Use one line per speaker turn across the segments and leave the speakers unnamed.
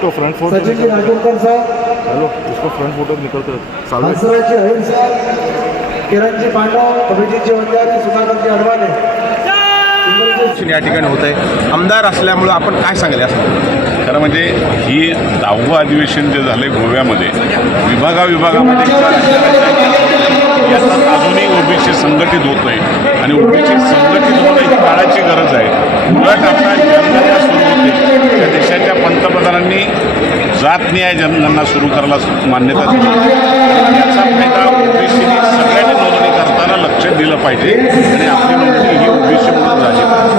Photo front photo
Sachinji Rajurkar साहब
hello इसको front photo निकल कर सामने
हंसराजजी अहिर साहब किरणजी पांडव अभिजितजी वंजारी सुधाकरजी अडवाणी.
या ठिकाणी होत आहे. आमदार असल्यामुळं आपण काय सांगाल असं?
खरं म्हणजे ही दहावं अधिवेशन जे झालं गोव्यामध्ये विभागा विभागामध्ये याचा अजूनही ओबीसी संघटित होत नाही. आणि ओबीसी संघटित होणं ही काळाची गरज आहे. उलट आता जनगणना सुरू होते. त्या पंतप्रधानांनी जात न्याय जनगणना सुरू करायला मान्यता दिली याचा फायदा ओबीसीने सगळ्यांनी नोंदणी करताना लक्ष दिलं पाहिजे आणि आपली नोंदणी ही ओबीसी म्हणून झाली पाहिजे.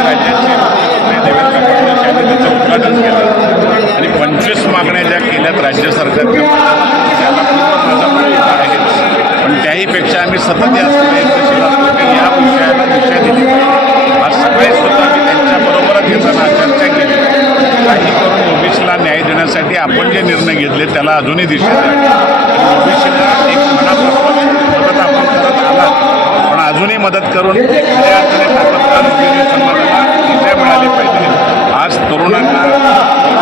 राज्याचे मुख्यमंत्री देवेंद्र फडणवीस यांनी त्याचं उद्घाटन केलं आणि पंचवीस मागण्या ज्या केल्यात राज्य सरकारच्या त्याला पूर्ण माझा पण त्याहीपेक्षा आम्ही सतत या प्रयत्नशील असतो की या विषयाला दिशा दिली पाहिजे आज सकाळी सुद्धा मी त्यांच्याबरोबरच येताना चर्चा केली काही करून ओबीसीला न्याय देण्यासाठी आपण जे निर्णय घेतले त्याला अजूनही दिशा द्यावी आणि एक मनापासून आपण करत आलात. पण अजूनही मदत करून त्या खऱ्या अर्थाने ताकदवार ओबीसी समाजाला दिशा मिळाली पाहिजे. आज तरुणांना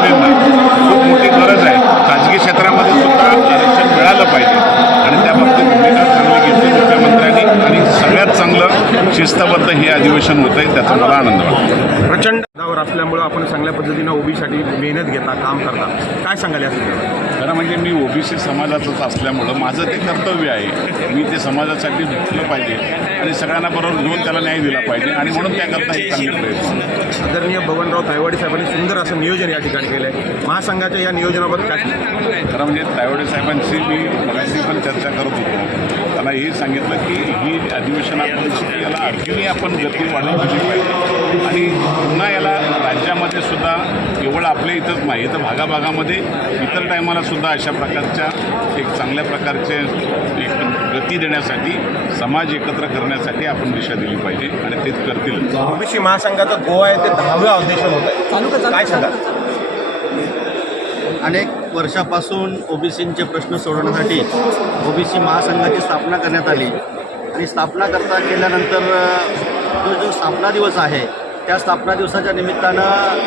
तरुणींना खूप मोठी गरज आहे. खाजगी क्षेत्रामध्ये सुद्धा आरक्षण मिळालं पाहिजे. आणि त्या बाबतीत भूमिका चांगली घेतली मुख्यमंत्र्यांनी. आणि सगळ्यात चांगलं शिस्तबद्ध हे अधिवेशन होतं आहे त्याचा मला आनंद वाटतो.
प्रचंड असल्यामुळं आपण चांगल्या पद्धतीनं ओबीसाठी मेहनत घेता काम करता. काय सांगाल या संदर्भात?
खरं म्हणजे मी ओबीसी समाजाचंच असल्यामुळं माझं ते कर्तव्य आहे. मी ते समाजासाठी झुकलं पाहिजे आणि सगळ्यांना बरोबर घेऊन त्याला न्याय दिला पाहिजे आणि म्हणून त्याकरता हे चांगले प्रयत्न
आदरणीय बबनराव तायवाडी साहेबांनी सुंदर असं नियोजन या ठिकाणी केलं आहे महासंघाच्या या नियोजनाबद्दल काय?
खरं म्हणजे तायवडे साहेबांशी मी मगाशी पण चर्चा करत होतो. त्यांना हे सांगितलं की ही अधिवेशन आपण घेतली, याला आणखीनही आपण गती वाढवली पाहिजे. आणि पुन्हा याला राज्यामध्ये सुद्धा केवळ आपल्या इथंच नाही तर भागाभागामध्ये इतर टायमाला सुद्धा अशा प्रकारच्या एक चांगल्या प्रकारचे एक गती देण्यासाठी समाज एकत्र करण्यासाठी आपण दिशा दिली पाहिजे आणि ते करतील.
ओबीसी महासंघाचं गोवा आहे ते दहाव्या अधिवेशन होत आहे काय सांगाल?
अनेक वर्षापासून ओबीसींचे प्रश्न सोडवण्यासाठी ओबीसी महासंघाची स्थापना करण्यात आली. आणि स्थापना करता केल्यानंतर तो जो स्थापना दिवस आहे त्या स्थापना दिवसाच्या निमित्तानं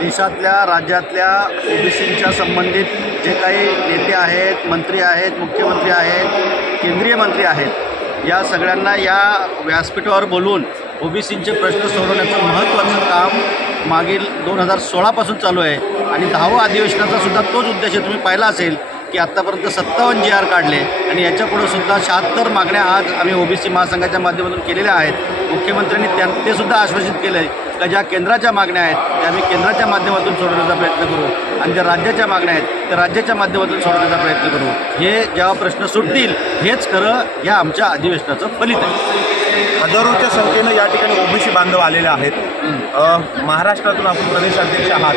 देशातल्या राज्यातल्या ओबीसींच्या संबंधित जे काही नेते आहेत मंत्री आहेत मुख्यमंत्री आहेत केंद्रीय मंत्री आहेत या सगळ्यांना या व्यासपीठावर बोलून ओबीसींचे प्रश्न सोडवण्याचं महत्त्वाचं काम मागील दोन हजार सोळापासून चालू आहे. आणि दहावं अधिवेशनाचा सुद्धा तोच उद्देश तुम्ही पाहिला असेल की आत्तापर्यंत सत्तावन्न जी आर काढले आणि याच्यापुढं सुद्धा शहात्तर मागण्या आज आम्ही ओबीसी महासंघाच्या माध्यमातून केलेल्या आहेत. मुख्यमंत्र्यांनी त्या ते सुद्धा आश्वासित केलं आहे का ज्या केंद्राच्या मागण्या आहेत त्या आम्ही केंद्राच्या माध्यमातून सोडवण्याचा प्रयत्न करू. आणि ज्या राज्याच्या मागण्या आहेत त्या राज्याच्या माध्यमातून सोडवण्याचा प्रयत्न करू. हे जेव्हा प्रश्न सुटतील हेच खरं या आमच्या अधिवेशनाचं फलित आहे.
हजारोच्या संख्येनं या ठिकाणी ओबीसी बांधव आलेले आहेत. महाराष्ट्रातून आपण प्रदेशाध्यक्ष आहात.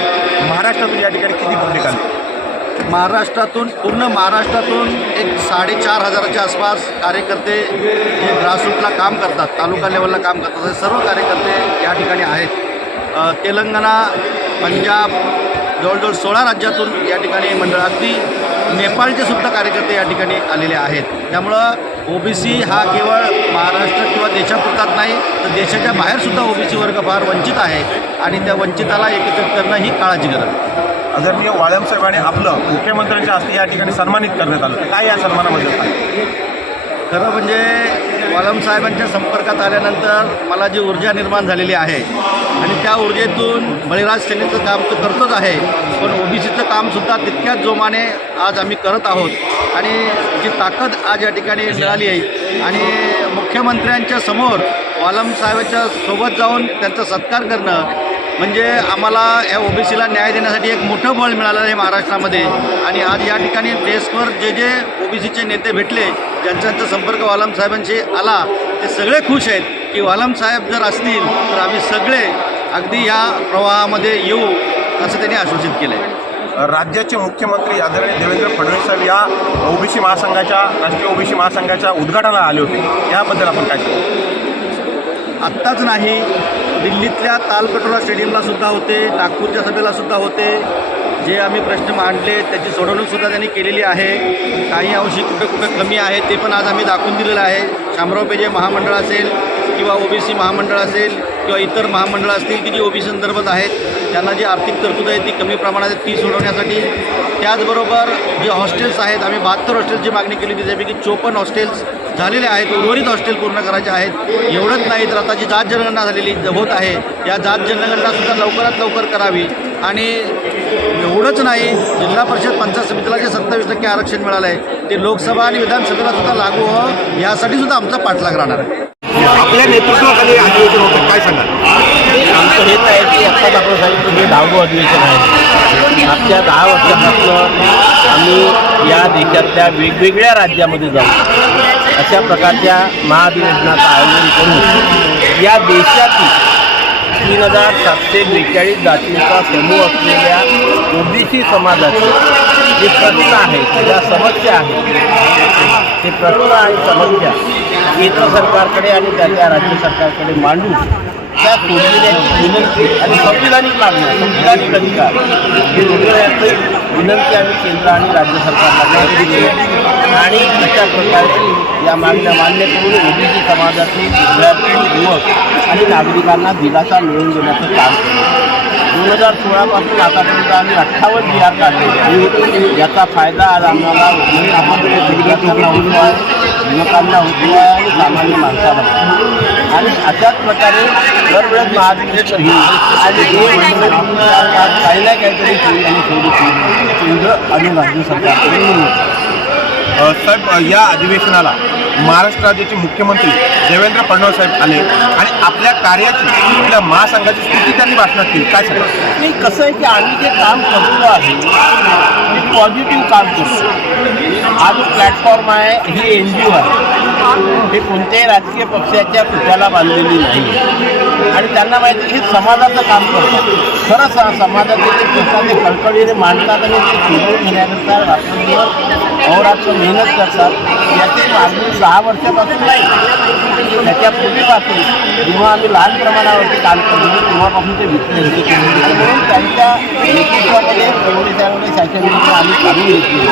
महाराष्ट्रातून या ठिकाणी किती पब्लिक आली?
महाराष्ट्रातून पूर्ण महाराष्ट्रातून एक साडेचार हजाराच्या आसपास कार्यकर्ते जे ग्रासरूटला काम करतात तालुका लेवलला काम करतात. हे सर्व कार्यकर्ते या ठिकाणी आहेत. तेलंगणा पंजाब जवळजवळ सोळा राज्यातून या ठिकाणी मंडळ अगदी नेपाळचे सुद्धा कार्यकर्ते या ठिकाणी आलेले आहेत. त्यामुळं ओबीसी हा केवळ महाराष्ट्र किंवा देशापुरताच नाही तर देशाच्या बाहेरसुद्धा ओबीसी वर्ग फार वंचित आहे आणि त्या वंचिताला एकत्रित करणं ही काळाची गरज आहे.
आदरणीय वाळम साहेबांनी आपलं मुख्यमंत्र्यांच्या हस्ते या ठिकाणी सन्मानित करण्यात आलं. काय या सन्मानाबद्दल
खरं म्हणजे वालम साहेबांच्या संपर्कात आल्यानंतर मला जी ऊर्जा निर्माण झालेली आहे आणि त्या ऊर्जेतून बळीराज सेनेचं काम तर करतोच आहे पण ओबीसीचं कामसुद्धा तितक्याच जोमाने आज आम्ही करत आहोत. आणि जी ताकद आज या ठिकाणी मिळाली आहे आणि मुख्यमंत्र्यांच्या समोर वालम साहेबाच्या सोबत जाऊन त्यांचा सत्कार करणं म्हणजे आम्हाला या ओबीसीला न्याय देण्यासाठी एक मोठं बळ मिळालं आहे महाराष्ट्रामध्ये. आणि आज या ठिकाणी देशभर जे जे ओबीसीचे नेते भेटले ज्यांचा ज्यांचा संपर्क वालम साहेबांशी आला ते सगळे खुश आहेत की वालम साहेब जर असतील तर आम्ही सगळे अगदी या प्रवाहामध्ये येऊ असं त्यांनी आश्वासित केलं आहे
राज्याचे मुख्यमंत्री आदरणीय देवेंद्र फडणवीस साहेब या ओबीसी महासंघाच्या राष्ट्रीय ओबीसी महासंघाच्या उद्घाटनाला आले होते. याबद्दल आपण काय सांगू?
आत्ताच नाही दिल्लीतल्या तालकटोरा स्टेडियमला सुद्धा होते नागपूरच्या सभेला सुद्धा होते. जे आम्ही प्रश्न मांडले त्याची सोडवणूकसुद्धा त्यांनी केलेली आहे. काही अंशी कुठे कुठे कमी आहे ते पण आज आम्ही दाखवून दिलेलं आहे. शामराव पेजे महामंडळ असेल किंवा ओबीसी महामंडळ असेल किंवा इतर महामंडळ असतील की जी ओबीसी संदर्भात आहेत त्यांना जी आर्थिक तरतूद आहे ती कमी प्रमाणात आहे, ती सोडवण्यासाठी. त्याचबरोबर जे हॉस्टेल्स आहेत आम्ही बहात्तर हॉस्टेलची मागणी केली होती त्यापैकी चोपन्न हॉस्टेल्स झालेले आहेत उर्वरित हॉस्टेल पूर्ण करायचे आहेत. एवढंच नाही तर आता जी जात जनगणना झालेली होत आहे या जात जनगणनासुद्धा लवकरात लवकर करावी. आणि एवढंच नाही जिल्हा परिषद पंचायत समितीला जे सत्तावीस टक्के आरक्षण मिळालं आहे ते लोकसभा आणि विधानसभेला सुद्धा लागू व्हावं यासाठी सुद्धा आमचा पाठलाग राहणार आहे.
आपल्या नेतृत्वाखाली अधिवेशन होतं काय सांगाल?
आमचं हेच आहे की आत्ताच आपण सांगितलं हे दहावं अधिवेशन आहे. मागच्या दहा वर्षापासून आम्ही या देशातल्या वेगवेगळ्या राज्यामध्ये जाऊ. अशा प्रकारच्या महाधिवेशनाचं आयोजन करून या देशातील तीन हजार सातशे बेचाळीस जातींचा समूह असलेल्या ओबीसी समाजाचे जे प्रश्न आहेत ज्या समस्या आहेत ते प्रश्न आणि समस्या केंद्र सरकारकडे आणि त्याच्या राज्य सरकारकडे मांडून त्या सोडविण्याची विनंती आणि संविधानिक मागण्या संविधानिक अधिकार हे सोडविण्याची विनंती आम्ही केंद्र आणि राज्य सरकारला आणि अशा प्रकारे या मागण्या मान्य करून ओबीसी समाजातील विद्यार्थी युवक आणि नागरिकांना दिलासा मिळवून देण्याचं काम दोन हजार सोळापासून आतापर्यंत आम्ही अठ्ठावन्न जी आर काढलेले आहे याचा फायदा आज आम्हाला विद्यार्थ्यांना होतो आहे युवकांना होतो आहे आणि सामान्य माणसाला आणि अशाच प्रकारे दरवेळेस महाधिवेशन होईल आणि हे काही ना काहीतरी आणि सोडून केंद्र आणि राज्य सरकारकडे मिळून.
साहेब या अधिवेशनाला महाराष्ट्र राज्याचे मुख्यमंत्री देवेंद्र फडणवीस साहेब आले आणि आपल्या कार्याची आपल्या महासंघाची स्थिती त्यांनी भाषणात केली. काय सांगा
नाही कसं आहे की आम्ही जे काम करतो आहे ते पॉझिटिव्ह काम करतो. हा जो प्लॅटफॉर्म आहे ही एन जी ओ आहे. हे कोणत्याही राजकीय पक्षाच्या कुट्याला बांधलेली नाही. आणि त्यांना माहिती आहे हे समाजाचं काम करतात. खरंच स समाजाचे ते प्रश्न कळकळीने मांडतात आणि ते सोडवून घेण्याकरता रात्रभर अहोरात्र मेहनत करतात. याची मागणी सहा वर्षापासून नाही. त्याच्या पूर्वीपासून. जेव्हा आम्ही लहान प्रमाणावरती काम करतो तेव्हापासून ते विकले होते म्हणून त्यांच्या नेतृत्वामध्ये एवढे त्यावेळेस शासन आम्ही काढून घेतली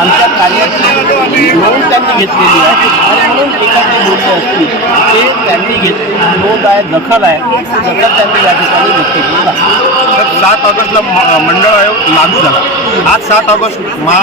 आमच्या कार्याची नोंद त्यांनी घेतलेली आहे. आणि म्हणून एखादे मूल्य असतील ते त्यांनी घेतलेली नोंद आहे दखल आहे. दखल त्यांनी या ठिकाणी व्यक्त केली आहे
तर सात ऑगस्टला म- मंडळ आयोग लागू झाला. आज सात ऑगस्ट महा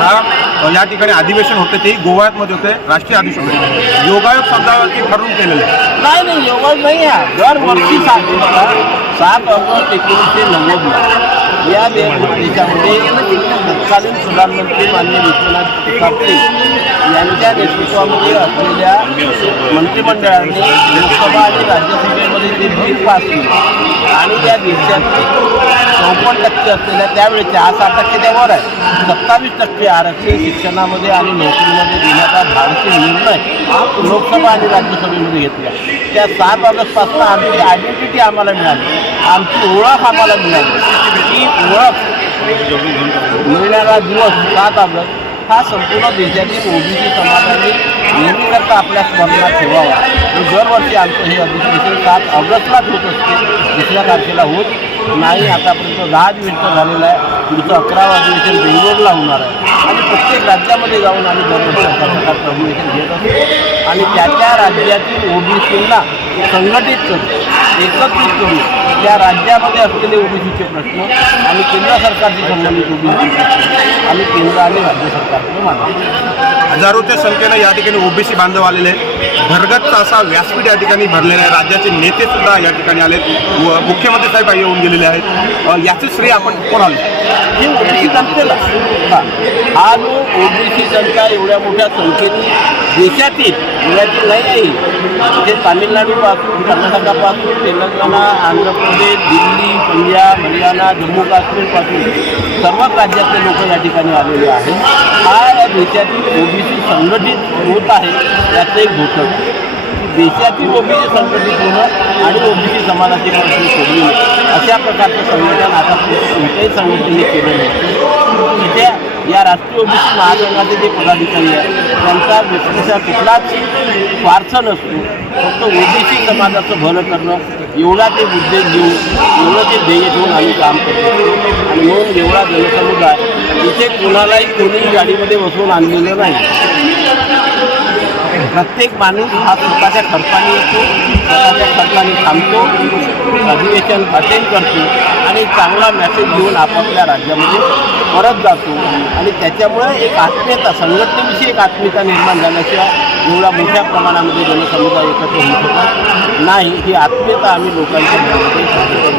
हा या ठिकाणी अधिवेशन होते तेही गोव्यामध्ये होते राष्ट्रीय अधिवेशन होते. योगायोग शब्दावरती ठरवून केलेलं आहे.
नाही नाही योगायोग नाही आहे. दरवर्षी सात सात ऑगस्ट एकोणीसशे नव्वदला या दे देशामध्ये तत्कालीन प्रधानमंत्री माननीय विश्वनाथ ठाकरे यांच्या नेतृत्वामध्ये असलेल्या मंत्रिमंडळाने लोकसभा आणि राज्यसभेमध्ये जे बिल पास केले आणि त्या देशातील चौपन्न टक्के असलेल्या त्यावेळेचे हा सात टक्के त्यावर आहे. सत्तावीस टक्के आरक्षण शिक्षणामध्ये आणि नोकरीमध्ये देण्याचा भारतीय निर्णय लोकसभा आणि राज्यसभेमध्ये घेतला. त्या सात ऑगस्टपासून आमची आयडेंटिटी आम्हाला मिळाली. आमची ओळख आम्हाला मिळाली. ती ओळख मिळणारा दिवस सात ऑगस्ट हा संपूर्ण देशातील ओबीसी समाजाने नेहमीकरता आपल्या स्मरणात ठेवावा. आणि दरवर्षी आमचं हे अधिवेशन सात ऑगस्टलाच होत असते. दुसऱ्या तारखेला होत नाही. आतापर्यंत दहा अधिवेशन झालेलं आहे. पुढचं अकरावं अधिवेशन बेंगलोरला होणार आहे. आणि प्रत्येक राज्यामध्ये जाऊन आम्ही दरवर्षी अशा अधिवेशन घेत असतो. आणि त्या त्या राज्यातील ओबीसींना संघटित करून एकत्रित करून त्या राज्यामध्ये असलेले ओबीसीचे प्रश्न आणि केंद्र सरकारशी संबंधित ओबीसी आणि केंद्र आणि राज्य सरकारकडे मांडतो
हजारोच्या संख्येनं या ठिकाणी ओबीसी बांधव आलेले आहेत. भरगत्त असा व्यासपीठ या ठिकाणी भरलेला आहे. राज्याचे नेते सुद्धा या ठिकाणी आलेत. व मुख्यमंत्री साहेब येऊन गेलेले आहेत. याचे श्रेय आपण कोणाला?
हे ओबीसी जनतेला. हा. जो ओबीसी जनता एवढ्या मोठ्या संख्येने देशातील एवढ्याची नाही आहे. ते तामिळनाडूपासून कर्नाटकापासून तेलंगणा आंध्र प्रदेश दिल्ली पंजाब हरियाणा जम्मू काश्मीरपासून सर्वच राज्यातले लोक या ठिकाणी आलेले आहेत. हा देशातील ओबीसी संघटित होत आहे याचं एक घोषणा. देशातील ओबीसी संघटित होणं आणि ओबीसी समाजाचे प्रश्न सोडविणे अशा प्रकारचं संघटन आता कोणत्याही संघटनेने केलं नाही. इथे या राष्ट्रीय ओबीसी महासंघाचे जे पदाधिकारी आहेत त्यांचा व्यक्तीचा कुठलाच स्वार्थ नसतो. फक्त ओबीसी समाजाचं भलं करणं एवढा ते उद्देश घेऊन एवढं ते ध्येय घेऊन आम्ही काम करतो. आणि म्हणून एवढा जनसमुदाय इथे कोणालाही कोणीही गाडीमध्ये बसवून आणलेलं नाही. प्रत्येक माणूस हा स्वतःच्या खर्चाने येतो स्वतःच्या खर्चाने थांबतो अधिवेशन अटेंड करतो आणि चांगला मेसेज घेऊन आपापल्या राज्यामध्ये परत जातो. आणि त्याच्यामुळे एक आत्मीयता संघटनेविषयी एक आत्मीयता निर्माण झाल्याशिवाय एवढ्या मोठ्या प्रमाणामध्ये जनसमुदाय एकत्र होऊ शकत नाही. ही आत्मीयता आम्ही लोकांच्या मनामध्ये